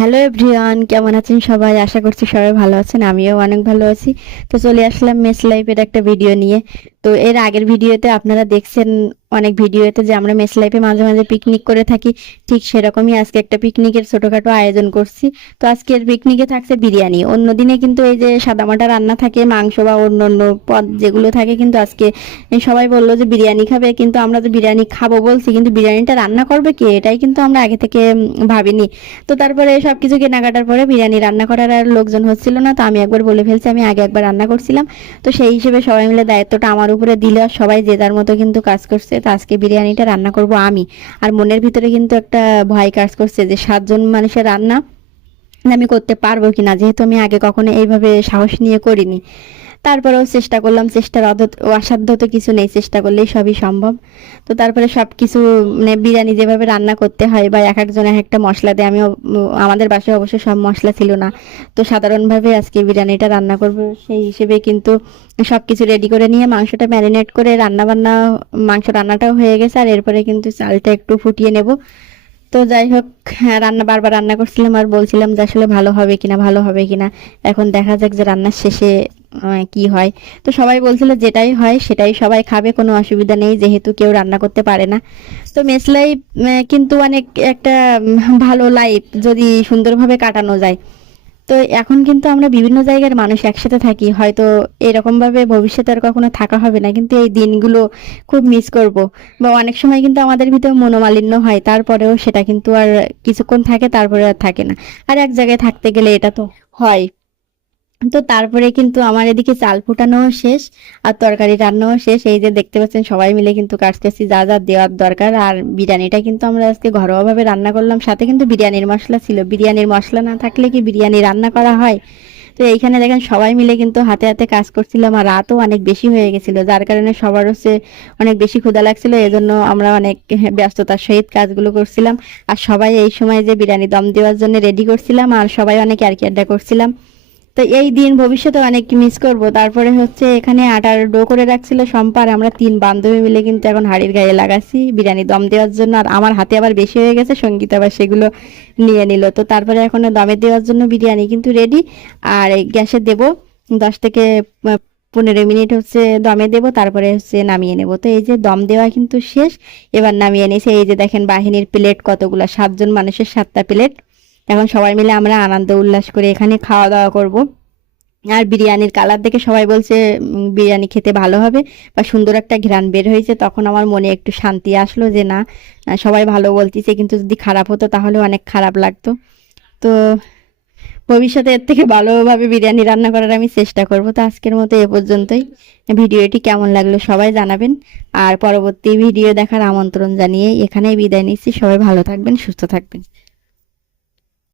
Hello everyone, কেমন আছেন সবাই? আশা করছি সবাই ভালো আছেন, আমিও অনেক ভালো আছি। তো চলে আসলাম মেস লাইফের একটা ভিডিও নিয়ে। তো এর আগের ভিডিওতে আপনারা দেখছেন অনেক ভিডিওতে যে আমরা মেস লাইফে মাঝে মাঝে পিকনিক করে থাকি। ঠিক সেরকমই আজকে একটা পিকনিকের ছোটখাটো আয়োজন করছি। তো আজকের পিকনিকে থাকছে বিরিয়ানি। অন্য দিনে কিন্তু এই যে সাদামাটা রান্না থাকে, মাংস বা অন্য অন্য পদ যেগুলো থাকে, কিন্তু আজকে সবাই বললো যে বিরিয়ানি খাবে, কিন্তু আমরা তো বিরিয়ানি খাবো বলছি, কিন্তু বিরিয়ানিটা রান্না করবে কে এটাই কিন্তু আমরা আগে থেকে ভাবিনি। তো তারপরে সবকিছু কেনাকাটার পরে বিরিয়ানি রান্না করার আর লোকজন হচ্ছিল না, তো আমি একবার বলে ফেলছি আমি আগে একবার রান্না করছিলাম। তো সেই হিসেবে সবাই মিলে দায়িত্বটা আমার উপরে দিল, আর সবাই যে যার মতো কিন্তু কাজ করছে। তো আজকে বিরিয়ানিটা রান্না করব আমি। আর মনের ভিতরে কিন্তু একটা ভয় কাজ করছে যে 7 জন মানুষের রান্না আমি করতে পারবো কিনা, যেহেতু আমি আগে কখনো এইভাবে সাহস নিয়ে করিনি। তারপরেও চেষ্টা করলাম, চেষ্টার অসাধ্য তো কিছু নেই, চেষ্টা করলেই সবই সম্ভব। তো তারপরে সব কিছু মানে বিরিয়ানি যেভাবে রান্না করতে হয় বা এক একজন এক একটা মশলা দেয়, আমিও আমাদের বাসায় অবশ্য সব মশলা ছিল না। তো সাধারণভাবে আজকে বিরিয়ানিটা রান্না করব, সেই হিসেবে কিন্তু সব কিছু রেডি করে নিয়ে মাংসটা ম্যারিনেট করে মাংস রান্নাটাও হয়ে গেছে। আর এরপরে কিন্তু চালটা একটু ফুটিয়ে নেব। তো যাই হোক, হ্যাঁ, বারবার রান্না করছিলাম আর বলছিলাম যে আসলে ভালো হবে কিনা, ভালো হবে কিনা। এখন দেখা যাক যে রান্নার শেষে কি হয়। তো সবাই বলছিল যেটাই হয় সেটাই সবাই খাবে, কোনো অসুবিধা নেই, যেহেতু কেউ রান্না করতে পারে না। তো মেস লাইফ কিন্তু অনেক একটা ভালো লাইফ যদি সুন্দরভাবে কাটানো যায়। তো এখন কিন্তু আমরা বিভিন্ন জায়গার মানুষ একসাথে থাকি, হয়তো এরকম ভাবে ভবিষ্যতে আর কখনো থাকা হবে না, কিন্তু এই দিনগুলো খুব মিস করব। বা অনেক সময় কিন্তু আমাদের ভিতরে মনোমালিন্য হয়, তারপরেও সেটা কিন্তু আর কিছুক্ষণ থাকে, তারপরে আর থাকে না। আর এক জায়গায় থাকতে গেলে এটা তো হয়। তো তারপরে কিন্তু আমার এদিকে চাল ফুটানো শেষ আর তরকারি রান্নাও শেষ। এই যে দেখতে পাচ্ছেন সবাই মিলে কিন্তু কাটতেছি যা যা দেওয়ার দরকার। আর বিরিয়ানিটা কিন্তু আমরা আজকে ঘরোয়াভাবে রান্না করলাম, সাথে কিন্তু বিরিয়ানির মশলা ছিল। বিরিয়ানির মশলা না থাকলে কি বিরিয়ানি রান্না করা হয়? তো এইখানে দেখেন সবাই মিলে কিন্তু হাতে হাতে কাজ করছিলাম, আর রাতও অনেক বেশি হয়ে গেছিল, যার কারণে সবার হচ্ছে অনেক বেশি ক্ষুধা লাগছিল। এজন্য আমরা অনেক ব্যস্ততার সহিত কাজগুলো করছিলাম। আর সবাই এই সময় যে বিরিয়ানি দম দেওয়ার জন্য রেডি করছিলাম, আর সবাই অনেক আর কি আড্ডা করছিলাম। তো এই দিন ভবিষ্যতে অনেক মিস করব। তারপরে হচ্ছে এখানে আটার ডো করে রাখছিল সম্পার, আমরা 3 বান্ধবী মিলে কিন্তু এখন হাড়ির গায়ে লাগাচ্ছি বিরিয়ানি দম দেওয়ার জন্য। আর আমার হাতে আবার বেশি হয়ে গেছে, সঙ্গীত আবার সেগুলো নিয়ে নিল। তো তারপরে এখন দমে দেওয়ার জন্য বিরিয়ানি কিন্তু রেডি। আর এই গ্যাসে দেব 10 থেকে 15 মিনিট হচ্ছে দমে দেব, তারপরে হচ্ছে নামিয়ে নেব। তো এই যে দম দেওয়া কিন্তু শেষ, এবার নামিয়ে নিয়েছে। এই যে দেখেন বাহিনীর প্লেট কতগুলা, 7 জন মানুষের 7টা প্লেট। এখন সবাই মিলে আমরা আনন্দ উল্লাস করে এখানে খাওয়া দাওয়া করব। আর বিরিয়ানির কালার দেখে সবাই বলছে বিরিয়ানি খেতে ভালো হবে বা সুন্দর একটা ঘ্রাণ বের হয়েছে। তখন আমার মনে একটু শান্তি আসলো যে না, সবাই ভালো বলতেছে, কিন্তু যদি খারাপ হতো তাহলে অনেক খারাপ লাগতো। তো ভবিষ্যতে এর থেকে ভালোভাবে বিরিয়ানি রান্না করার আমি চেষ্টা করব। তো আজকের মতো এ পর্যন্তই। ভিডিওটি কেমন লাগলো সবাই জানাবেন। আর পরবর্তী ভিডিও দেখার আমন্ত্রণ জানিয়ে এখানেই বিদায় নিচ্ছি। সবাই ভালো থাকবেন, সুস্থ থাকবেন।